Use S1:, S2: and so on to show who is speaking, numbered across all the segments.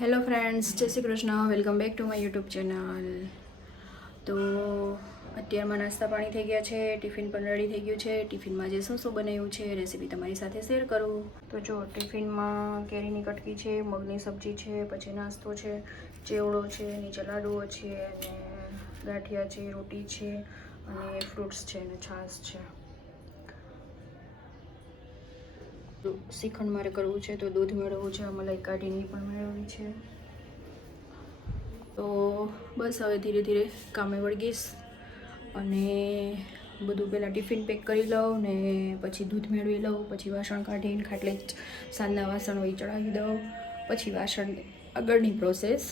S1: Hello friends Jai Shri Krishna. Welcome back to my YouTube channel તો અત્યારમાં નાસ્તા પાણી થઈ ગયા છે ટિફિન પણ રેડી થઈ ગયું છે. ટિફિનમાં જે શું શું બનાવ્યું છે રેસીપી તમારી સાથે શેર કરું. તો જો ટિફિનમાં કેરીની કટકી છે, મગની સબ્જી છે, પછી નાસ્તો છે ચેવડો છે, નીચે લાડુઓ છે અને ગાંઠિયા છે, રોટી છે, અને ફ્રૂટ્સ છે અને છાશ છે. શ્રીખંડ મારે કરવું છે, તો દૂધ મેળવવું છે, મલાઈ કાઢીને પણ મેળવવી છે. તો બસ હવે ધીરે ધીરે કામે વળગીશ અને બધું પહેલાં ટિફિન પેક કરી લઉં ને પછી દૂધ મેળવી લઉં, પછી વાસણ કાઢીને ખાટલે સાંજના વાસણ વહી ચડાવી દઉં, પછી વાસણ આગળની પ્રોસેસ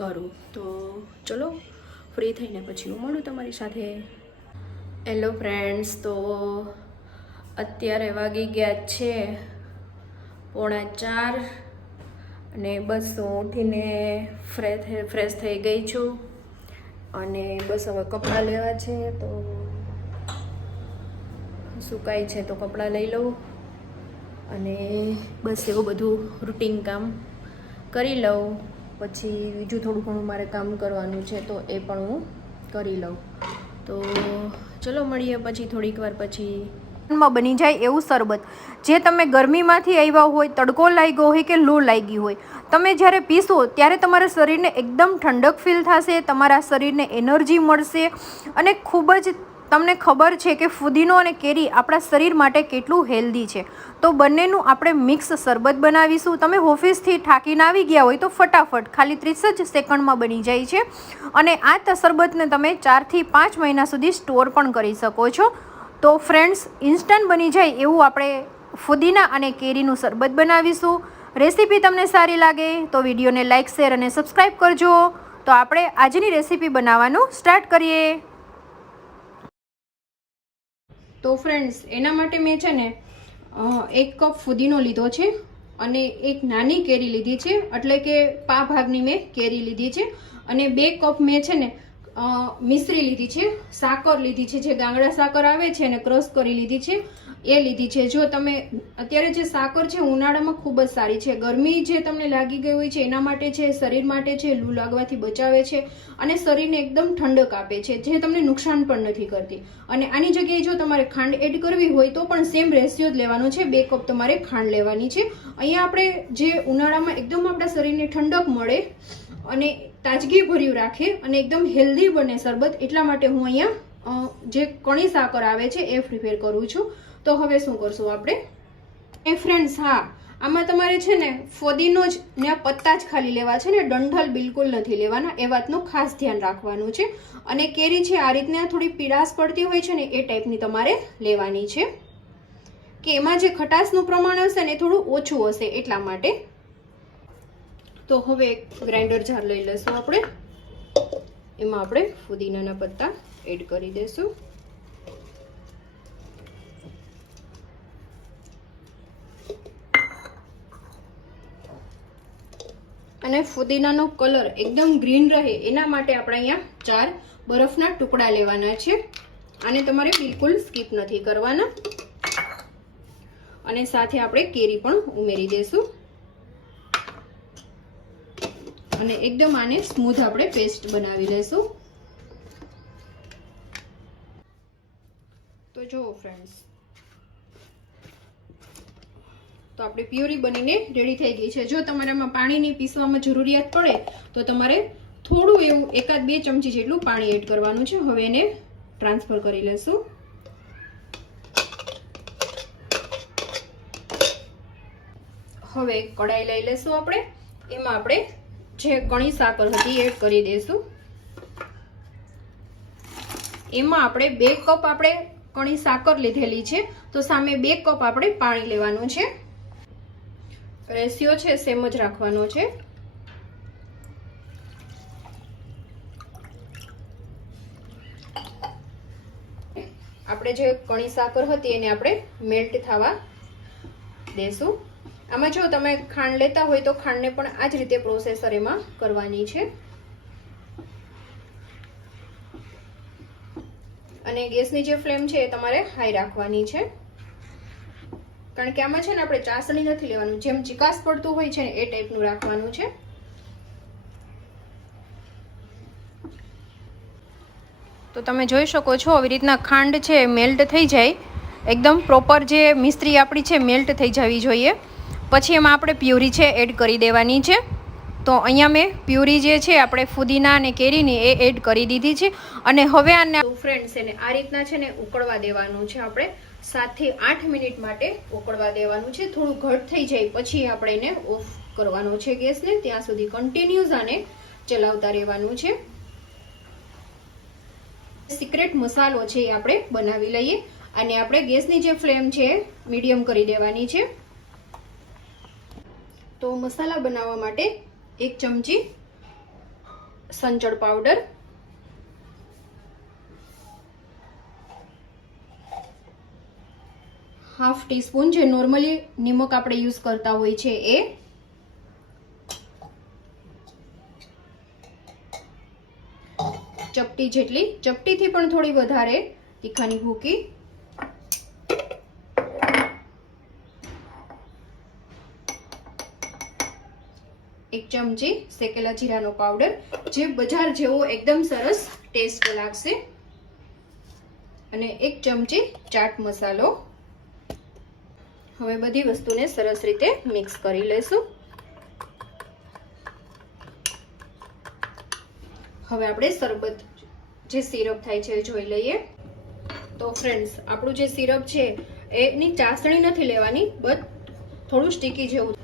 S1: કરું. તો ચલો ફ્રી થઈને પછી હું મળું તમારી સાથે. હેલો ફ્રેન્ડ્સ તો અત્યારે વાગી ગયા છે પોણા ચાર અને બસ હું ઉઠીને ફ્રેશ ફ્રેશ થઈ ગઈ છું. અને બસ હવે કપડાં લેવા છે, તો સુકાય છે તો કપડાં લઈ લઉં. અને બસ એવું બધું રૂટિન કામ કરી લઉં. પછી બીજું થોડું ઘણું મારે કામ કરવાનું છે, તો એ પણ હું કરી લઉં. તો ચલો મળીએ પછી થોડીક વાર પછી.
S2: માં બની જાય એવું શરબત. જે તમે ગરમીમાંથી આવ્યા હોય, તડકો લાગ્યો હોય કે લૂ લાગી હોય, તમે જ્યારે પીશો ત્યારે તમારા શરીરને એકદમ ઠંડક ફીલ થશે, તમારા શરીરને એનર્જી મળશે અને ખૂબ જ તમને ખબર છે કે ફુદીનો અને કેરી આપણા શરીર માટે કેટલું હેલ્ધી છે. તો બંનેનું આપણે મિક્સ શરબત બનાવીશું. તમે ઓફિસથી ઠાકીને આવી ગયા હોય તો ફટાફટ ખાલી ત્રીસ જ સેકન્ડમાં બની જાય છે. અને આ શરબતને તમે ચારથી પાંચ મહિના સુધી સ્ટોર પણ કરી શકો છો. તો ફ્રેન્ડ્સ ઇન્સ્ટન્ટ બની જાય એવું આપણે ફુદીના અને કેરીનું શરબત બનાવીશું. રેસીપી તમને સારી લાગે તો વિડીયોને લાઇક શેર અને સબસ્ક્રાઈબ કરજો. તો આપણે આજની રેસીપી બનાવવાનું સ્ટાર્ટ કરીએ.
S1: તો ફ્રેન્ડ્સ એના માટે મેં છે ને એક કપ ફુદીનો લીધો છે અને એક નાની કેરી લીધી છે. એટલે કે પા ભાગની મેં કેરી લીધી છે. અને બે કપ મેં છે ને મિશ્રી લીધી છે, સાકર લીધી છે, જે ગાંગડા સાકર આવે છે અને ક્રશ કરી લીધી છે, એ લીધી છે. જો તમે, અત્યારે જે સાકર છે, ઉનાળામાં ખૂબ જ સારી છે. ગરમી જે તમને લાગી ગઈ હોય છે, એના માટે છે, શરીર માટે છે, લૂ લાગવાથી બચાવે છે અને શરીરને એકદમ ઠંડક આપે છે, જે તમને નુકસાન પણ નથી કરતી. અને આની જગ્યાએ જો તમારે ખાંડ એડ કરવી હોય, તો પણ સેમ રેશિયો જ લેવાનો છે. બે કપ તમારે ખાંડ લેવાની છે. અહીંયા આપણે જે ઉનાળામાં એકદમ આપણા શરીરને ઠંડક મળે અને તાજગી ભર્યું રાખે અને એકદમ હેલ્ધી બને શરબત. એટલા માટે હું અહીંયા જે કણી સાકર આવે છે એ પ્રિપેર કરું છું. તો હવે શું કરશું આપણે? એ ફ્રેન્ડ્સ હા. આમાં તમારે છે ને, ફોદીનો જ ને પત્તા જ ખાલી લેવા છે ને, ડંઠલ બિલકુલ નથી લેવાના. એ વાતનું ખાસ ધ્યાન રાખવાનું છે. અને કેરી છે, આ રીતના થોડી પીડાશ પડતી હોય છે ને, એ ટાઈપની તમારે લેવાની છે. કે એમાં જે ખટાશનું પ્રમાણ હશે ને થોડું ઓછું હશે એટલા માટે. તો હવે ગ્રાઇન્ડર જાર લઈ લેશું આપણે. એમાં આપણે ફુદીનાના પત્તા એડ કરી દઈશું. અને ફુદીનાનો કલર એકદમ ગ્રીન રહે એના માટે આપણે અહીંયા ચાર બરફના ટુકડા લેવાના છે. આને તમારે બિલકુલ સ્કીપ નથી કરવાના. અને સાથે આપણે કેરી પણ ઉમેરી દઈશું. અને એકદમ આને સ્મૂથ આપણે પેસ્ટ બનાવી લઈશું તો જુઓ ફ્રેન્ડ્સ તો આપણી પ્યુરી બનીને રેડી થઈ ગઈ છે. જો તમારામાં પાણીની પીસવામાં જરૂરિયાત પડે, તો તમારે થોડું એવું એકાદ બે ચમચી જેટલું પાણી એડ કરવાનું છે. હવે એને ટ્રાન્સફર કરી લેશું. હવે કઢાઈ લઈ લેશું આપણે. એમાં આપણે જે કણી સાકર હતી એડ કરી દઈશું એમાં આપણે બે કપ આપણે કણી સાકર લીધેલી છે, તો સામે બે કપ આપણે પાણી લેવાનું છે. રેશિયો છે સેમ જ રાખવાનો છે. આપણે જે કણી સાકર હતી એને આપણે મેલ્ટ થવા દેશું. આમાં જો તમે ખાંડ લેતા હોય તો ખાંડને પણ આ જ રીતે પ્રોસેસર એમાં કરવાની છે. અને ગેસની જે ફ્લેમ છે એ તમારે હાઈ રાખવાની છે. કારણ કે આમાં છે ને આપણે ચાસણી નથી લેવાનું. જેમ ચિકાસ પડતું હોય છે ને એ ટાઈપનું રાખવાનું છે.
S2: તો તમે જોઈ શકો છો આવી રીતના ખાંડ છે મેલ્ટ થઈ જાય. એકદમ પ્રોપર જે મિસ્ત્રી આપણી છે મેલ્ટ થઈ જવી જોઈએ. પછી એમાં આપણે પ્યુરી છે એડ કરી દેવાની છે. તો અહીંયા મેં પ્યુરી જે છે આપણે ફુદીના અને કેરીની એ એડ કરી દીધી છે. અને હવે આને
S1: ફ્રેન્ડ્સ એને આ રીતના છે ને ઉકળવા દેવાનું છે આપણે. સાતથી આઠ મિનિટ માટે ઉકળવા દેવાનું છે. થોડું ઘટ થઈ જાય પછી આપણે એને ઓફ કરવાનો છે ગેસને. ત્યાં સુધી કન્ટિન્યુઝ આને ચલાવતા રહેવાનું છે. સિક્રેટ મસાલો છે એ આપણે બનાવી લઈએ. અને આપણે ગેસની જે ફ્લેમ છે મીડિયમ કરી દેવાની છે. તો મસાલા બનાવવા માટે એક ચમચી સંચળ પાવડર, હાફ ટીસ્પૂન જે નોર્મલી નિમક આપણે યુઝ કરતા હોય છે એ, ચપટી જેટલી, ચપટીથી પણ થોડી વધારે તીખાની ભૂકી ચમચી, શેકેલા જીરાનો પાવડર જે બજાર જેવો એકદમ સરસ ટેસ્ટ લાગશે. અને એક ચમચી ચાટ મસાલો. હવે બધી વસ્તુને સરસ રીતે મિક્સ કરી લેશું. હવે આપણે શરબત જે સિરપ થાય છે જોઈ લઈએ. તો ફ્રેન્ડ્સ આપણું જે સિરપ છે, એની ચાસણી નથી લેવાની બટ થોડું સ્ટીકી જેવું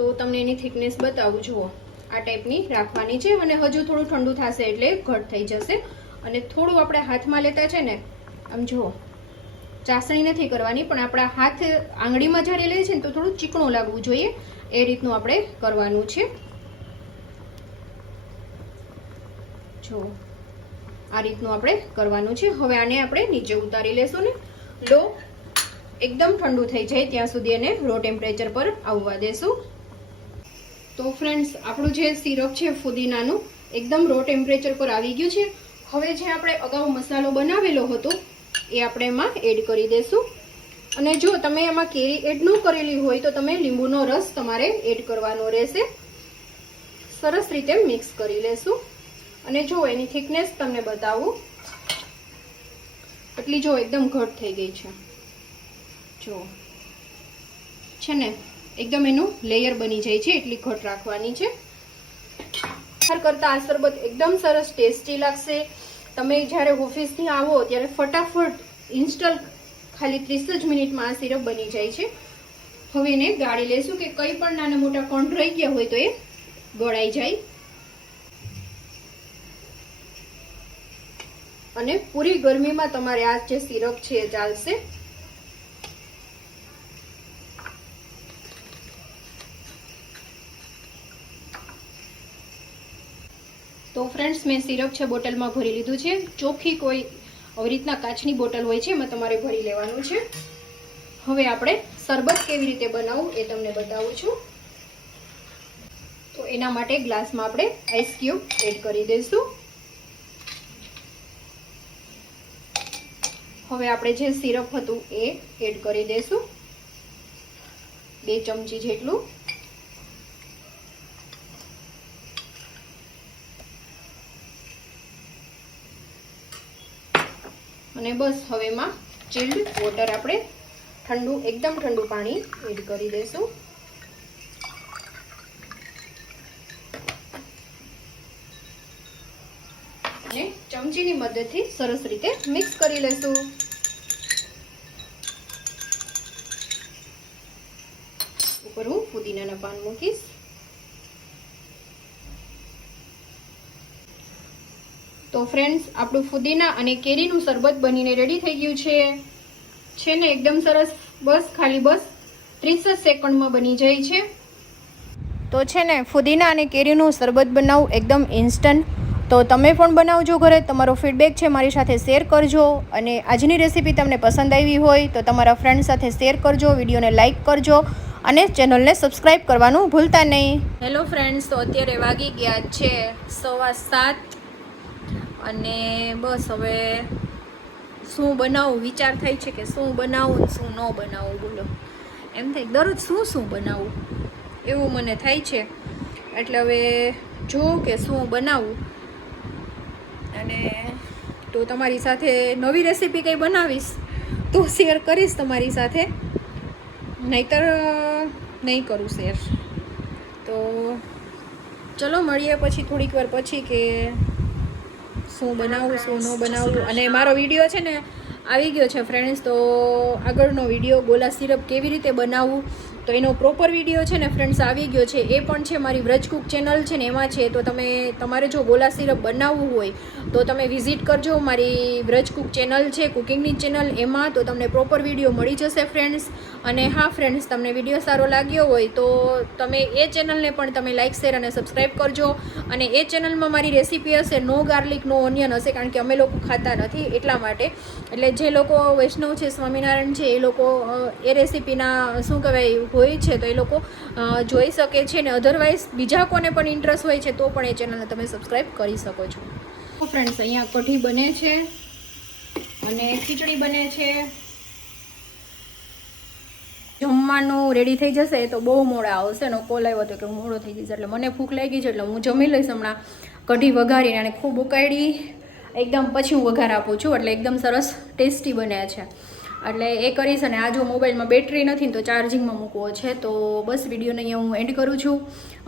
S1: તો તમને એની થિકનેસ બતાવું, જુઓ. આ ટાઈપની રાખવાની છે અને હજુ થોડું ઠંડુ થશે એટલે ઘટ થઈ જશે. અને થોડું આપણે હાથમાં લેતા છે ને, આમ જુઓ. ચાસણી નથી કરવાની, પણ આપણા હાથ આંગળીમાં જ્યારે લે છે ને, તો થોડું ચીકણું લાગવું જોઈએ. એ રીતનું આપણે કરવાનું છે. જો આ રીતનું આપણે કરવાનું છે. હવે આને આપણે નીચે ઉતારી લેશું ને. લો, એકદમ ઠંડુ થઈ જાય ત્યાં સુધી એને લો ટેમ્પરેચર પર આવવા દેશું. તો ફ્રેન્ડ્સ આપણું જે સિરપ છે ફુદીનાનું, એકદમ રો ટેમ્પરેચર પર આવી ગયું છે. હવે જે આપણે અગાઉ મસાલો બનાવેલો હતો, એ આપણે એમાં એડ કરી દઈશું અને જો તમે એમાં કેરી એડ ન કરેલી હોય, તો તમે લીંબુનો રસ તમારે એડ કરવાનો રહેશે. સરસ રીતે મિક્સ કરી લેશું. અને જો એની થિકનેસ તમને બતાવું, એટલી જો એકદમ ઘટ થઈ ગઈ છે. જો, છે ને? એકદમ એનું લેયર બની જાય છે, એટલી ઘટ રાખવાની છે. કરતા આ શરબત એકદમ સરસ ટેસ્ટી લાગશે. તમે જ્યારે ઓફિસથી આવો, ત્યારે ફટાફટ ઇન્સ્ટોલ ખાલી ત્રીસ જ મિનિટમાં આ સિરપ બની જાય છે. હવે એને ગાળી લેશું કે કંઈ પણ નાના મોટા કણ રહી ગયા હોય તો એ ગળાઈ જાય. અને પૂરી ગરમીમાં તમારે આ જે સિરપ છે એ ચાલશે તો ફ્રેન્ડ્સ મેં સિરપ છે બોટલમાં ભરી લીધું છે. ચોખ્ખી કોઈ આવી રીતના કાચની બોટલ હોય છે, એમાં તમારે ભરી લેવાનું છે. હવે આપણે શરબત કેવી રીતે બનાવવું એ તમને બતાવું છું. તો એના માટે ગ્લાસમાં આપણે આઈસ ક્યુબ એડ કરી દઈશું. હવે આપણે જે સિરપ હતું એ એડ કરી દઈશું. બે ચમચી જેટલું. અને બસ હવે એમાં ચિલ્ડ વોટર આપણે ઠંડુ, એકદમ ઠંડુ પાણી એડ કરી દઈશું. અને ચમચીની મદદથી સરસ રીતે મિક્સ કરી લેશું ઉપર હું પુદીનાના પાન મૂકીશ. તો ફ્રેન્ડ્સ આપણું ફુદીના અને કેરીનું શરબત બનીને રેડી થઈ ગયું છે. છે ને એકદમ સરસ, બસ, ખાલી બસ, ત્રીસ જ સેકન્ડમાં બની જાય છે.
S2: તો છે ને, ફુદીના અને કેરીનું શરબત બનાવવું એકદમ ઇન્સ્ટન્ટ તો તમે પણ બનાવજો ઘરે, તમારો ફીડબેક છે મારી સાથે શેર કરજો. અને આજની રેસીપી તમને પસંદ આવી હોય તો તમારા ફ્રેન્ડ સાથે શેર કરજો, વિડીયોને લાઇક કરજો અને ચેનલને સબસ્ક્રાઈબ કરવાનું ભૂલતા નહીં. હેલો ફ્રેન્ડ્સ તો અત્યારે વાગી ગયા છે સવા સાત. અને બસ હવે શું બનાવું? વિચાર થાય છે કે શું બનાવું ને શું ન બનાવું, બોલો. એમ થાય. દરરોજ શું શું બનાવું? એવું મને થાય છે. એટલે હવે જો કે શું બનાવું. અને
S1: તો તમારી સાથે નવી રેસીપી કંઈ બનાવીશ તો શેર કરીશ તમારી સાથે. નહીતર નહીં કરું શેર તો ચલો, મળીએ પછી થોડીક વાર પછી કે શું બનાવું, શું ન બનાવું. અને મારો વીડિયો છે ને, આવી ગયો છે ફ્રેન્ડ્સ તો આગળનો વીડિયો ગોલા સિરપ કેવી રીતે બનાવવું તો એનો પ્રોપર વીડિયો છે ને ફ્રેન્ડ્સ આવી ગયો છે. એ પણ છે મારી વ્રજકુક ચેનલ છે ને એમાં છે. તો તમે, તમારે જો ગોલા સિરપ બનાવવું હોય, તો તમે વિઝિટ કરજો મારી વ્રજકુક ચેનલ છે, કુકિંગની ચેનલ એમાં. તો તમને પ્રોપર વીડિયો મળી જશે ફ્રેન્ડ્સ અને હા ફ્રેન્ડ્સ તમને વીડિયો સારો લાગ્યો હોય, તો તમે એ ચેનલને પણ તમે લાઇક શેર અને સબસ્ક્રાઈબ કરજો. અને એ ચેનલમાં મારી રેસીપી હશે નો ગાર્લિક નો ઓનિયન હશે, કારણ કે અમે લોકો ખાતા નથી એટલા માટે. એટલે જે લોકો વૈષ્ણવ છે, સ્વામિનારાયણ છે, એ લોકો એ રેસીપીના શું કહેવાય હોય છે તો એ લોકો જોઈ શકે છે ને અધરવાઇઝ બીજા કોને પણ ઇન્ટરેસ્ટ હોય છે તો પણ એ ચેનલને તમે સબસ્ક્રાઈબ કરી શકો છો. ફ્રેન્ડ્સ અહીંયા કઢી બને છે અને ખીચડી બને છે. જમવાનું રેડી થઈ જશે તો બહુ મોડા આવશે ને કોલ આવ્યો હતો કે હું મોડો થઈ જઈશ એટલે મને ભૂખ લાગી છે એટલે હું જમી લઈશ હમણાં કઢી વઘારીને અને ખૂબ ઉકાળી એકદમ પછી હું વઘાર આપું છું એટલે એકદમ સરસ ટેસ્ટી બન્યા છે. એટલે એ કરીશ અને આ જો મોબાઈલમાં બેટરી નથી તો ચાર્જિંગમાં મૂકવો છે, તો બસ વિડીયોને અહીંયા હું એન્ડ કરું છું.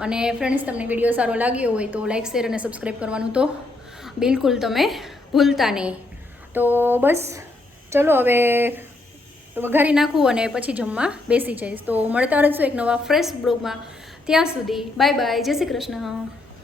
S1: અને ફ્રેન્ડ્સ તમને વીડિયો સારો લાગ્યો હોય તો લાઇક શેર અને સબસ્ક્રાઈબ કરવાનું તો બિલકુલ તમે ભૂલતા નહીં. તો બસ, ચલો હવે વઘારી નાખું અને પછી જમવા બેસી જઈશ. તો મળતા રહીશું એક નવા ફ્રેશ બ્લોગમાં. ત્યાં સુધી બાય બાય જય શ્રી કૃષ્ણ.